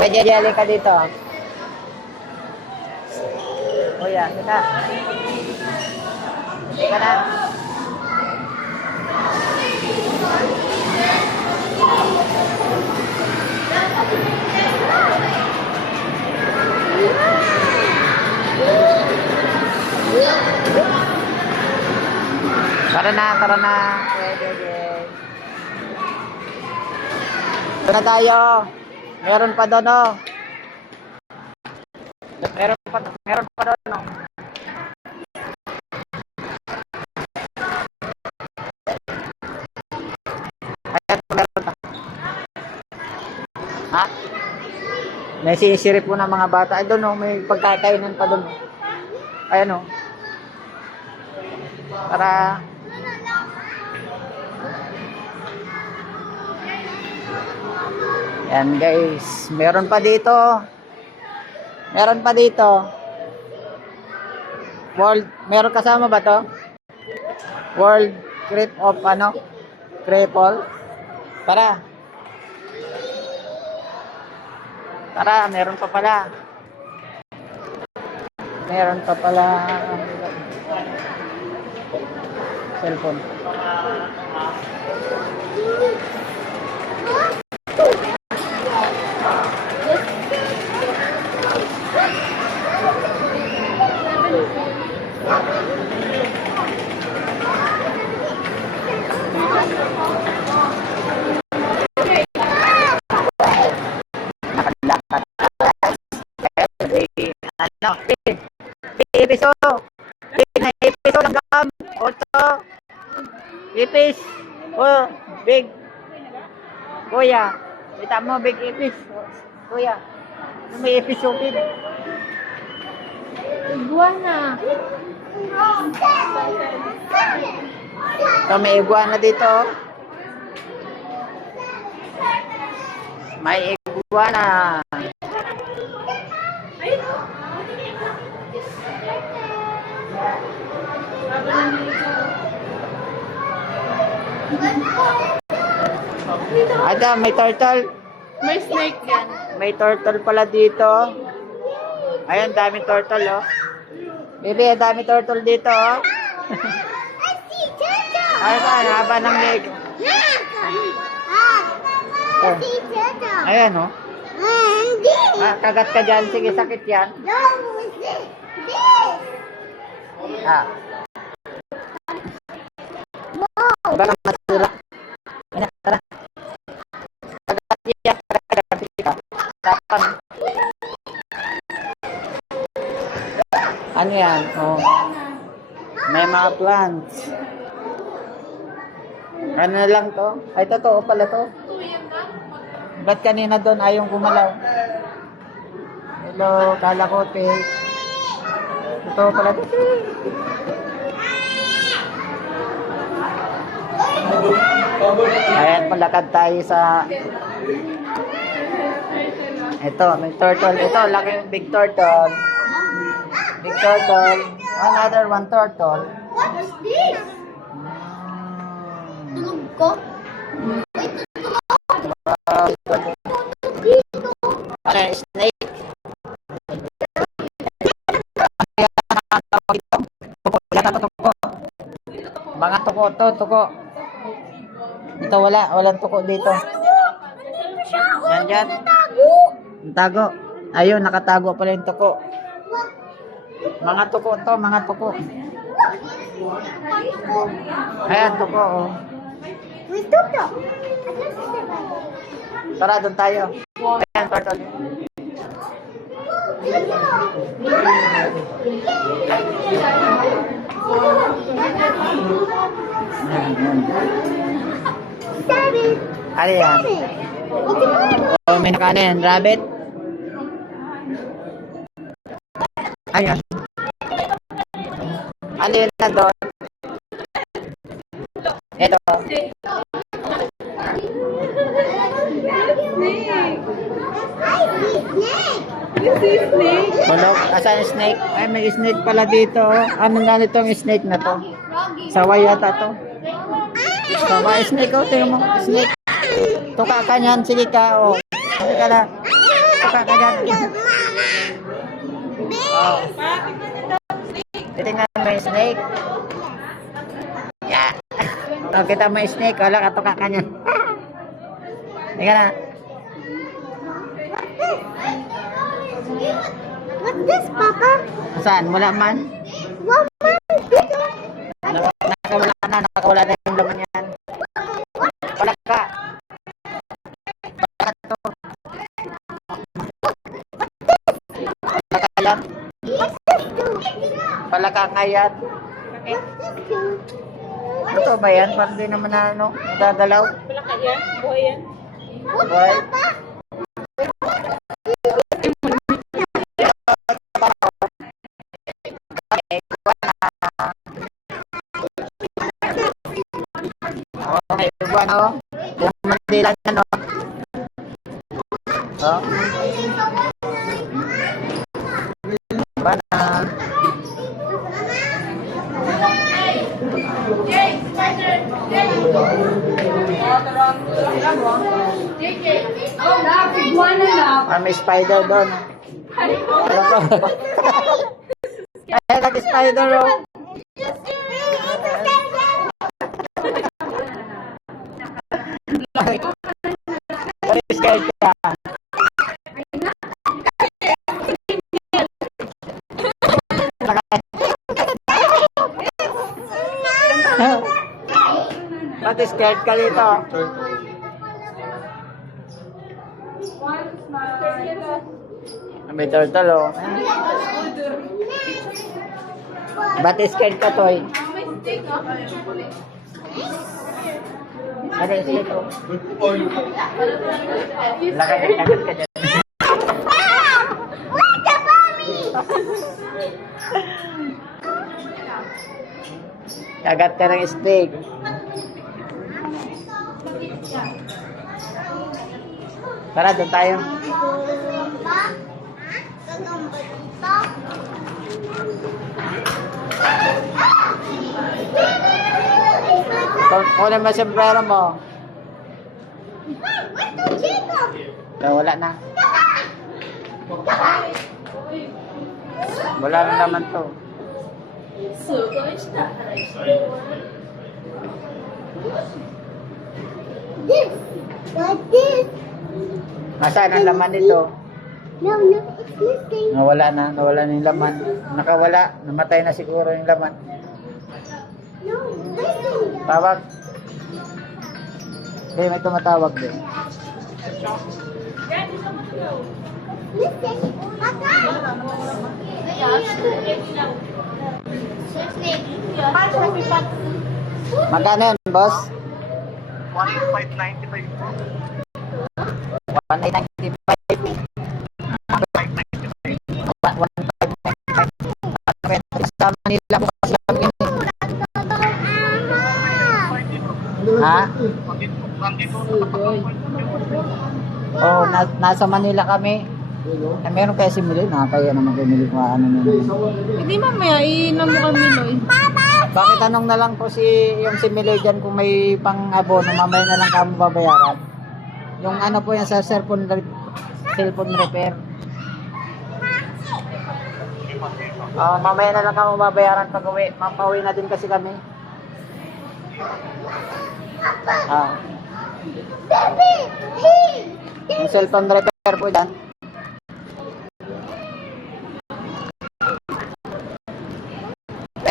May jelly ka dito. Kuya, kita. Teka na. Tara na, tara na. Okay. Ito na tayo. Meron pa doon, oh. Meron pa doon, oh. Ayan, meron pa. Ha? May sinisirip po ng mga bata. Ay, doon, oh. May pagkakainan pa doon. Ayan, oh. Para... Yan guys, meron pa dito. Meron pa dito. Meron kasama ba to? World Grip of ano? Cripple. Tara, meron pa pala. Meron pa pala. Cellphone. Ano? Ipis o. Ipis o ng gam. Oto. Ipis. Oh, big. Kuya. Kita mo, big ipis. Kuya. May ipis o, big. Iguana. So, may iguana dito. May iguana. Ada, may turtle. May snake yan. May turtle pala dito. Ayan, dami turtle, oh. Baby, dami turtle dito, oh. Ayan, haba ng leg. Oh. Ayan, oh. Kagat ka dyan. Sige, sakit yan. Ah. Baka masira. Tara. Kagat yan. Tapan. Ano yan? Oh. May mga plants. Ano na lang to? Ay, totoo pala to. Ba't kanina doon ayong gumalaw? Hello, kala ko, fake. Totoo pala to. Ayan, malakad tayo sa... Ito, may turtle. Ito, laking big turtle. Big turtle. Another one turtle. What is this? Tulog ko? Ano, snake? Mga tuko to, tuko. Ito wala, walang tuko dito. Yan dyan. Tago. Ayun, nakatago pala yung tuko. Mga tuko to, mga tuko. Ayan, tuko, oh. Tara, doon tayo. Ayan, turtle. Ano yan? Oh, may nakano yan. Rabbit? Ayan. Ano yun na doon? Ito. Bulok. Asan yung snake? Ay, may snake pala dito. Anong ganito yung snake na to? Saway yata to. Saway snake. O, tingnan mo. Snake. Tuka ka niyan. Sige ka. O. Sige ka na. tuka ka dyan. Oh. Titingnan mo yung snake. Yeah. Oh, kita mo yung snake. Wala ka tuka ka niyan. Tingnan na. What's this, Papa? Saan? Wala man? Woman! Nakawala na yung laman yan. Wala ka. Wala ka to. Wala ka yan. What's this do? Wala ka ngayon. What's this do? Ito ba yan? Parang di naman na ano, gagalaw. Wala ka yan? Buhay yan? What, Buhay. Papa? Okay, buwan o. Yung Mandila na no. Oh. Bana. May spider doon. Alam ko. Ay, nag-spider o. Scared ka. Ba't scared ka dito? May turtle oh. Ba't scared ka, Toy? Ano yung snake oh? Lakad ka dyan. Where's the mommy? Kagat ka ng snake. Tara, doon tayo. Kunin mo sombrero mo. Where's the Jacob? Wala na. Wala na naman to. This. Like this. Nasaan ang laman nito? No, it's missing. Nawala na yung laman. Nakawala, namatay na siguro yung laman. No, missing. Tawag. Okay, may tumatawag din. Missing. Papa. Magkano yun, boss? 1,595 po. 1,895. 1,595. Sa Manila po kasi kami. Ha? Oh, nasa Manila kami. Meron kaya si Mili? Kaya naman kay Mili kung ano naman. Hindi mamaya, iinom mo kami, Noy. Bakit tanong na lang po yung si Mili dyan kung may pang-abono, mamaya na lang kami babayaran. Yung ano po yan sa cellphone repair. Mamaya na lang kami babayaran pag uwi. Mapauwi na din kasi kami. Yung cellphone repair po dyan.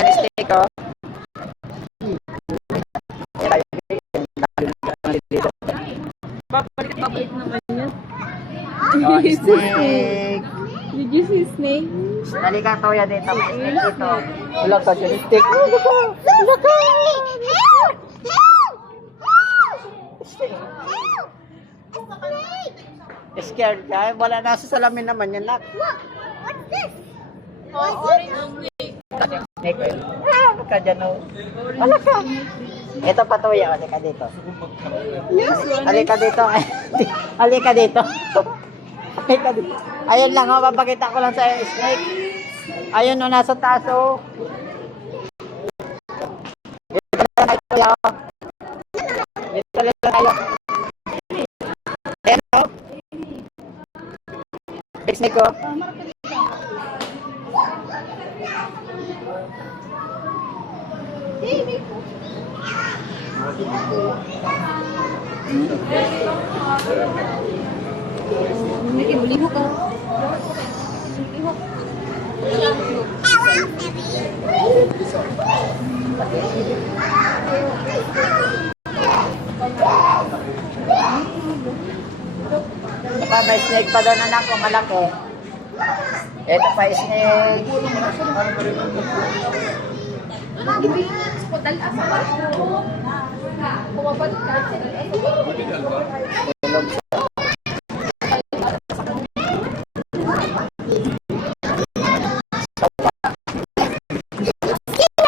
Stick oh. Babalik naman yan. Oh, snake. Did you see snake? Dali ka, Toya, dito. May snake dito. Wala ka dyan, stick. Look at me! Help! Help! Stick. Help! Snake! Scared ka? Wala, nasa salamin naman yan, nak. Look! What's this? Snake. Wala ka dyan, oh. Wala ka. Ito pa, Toya. Halika dito. Halika dito. Halika dito. Halika dito. Ayun lang, oh. Papakita ko lang sa snake. Ayun, oh. Nasa taas, oh. Dito lang tayo. Dito lang tayo. Ayan, oh. snake ko. Baka may snake pa doon anak ko, malaki. Ito pa snake. Tulog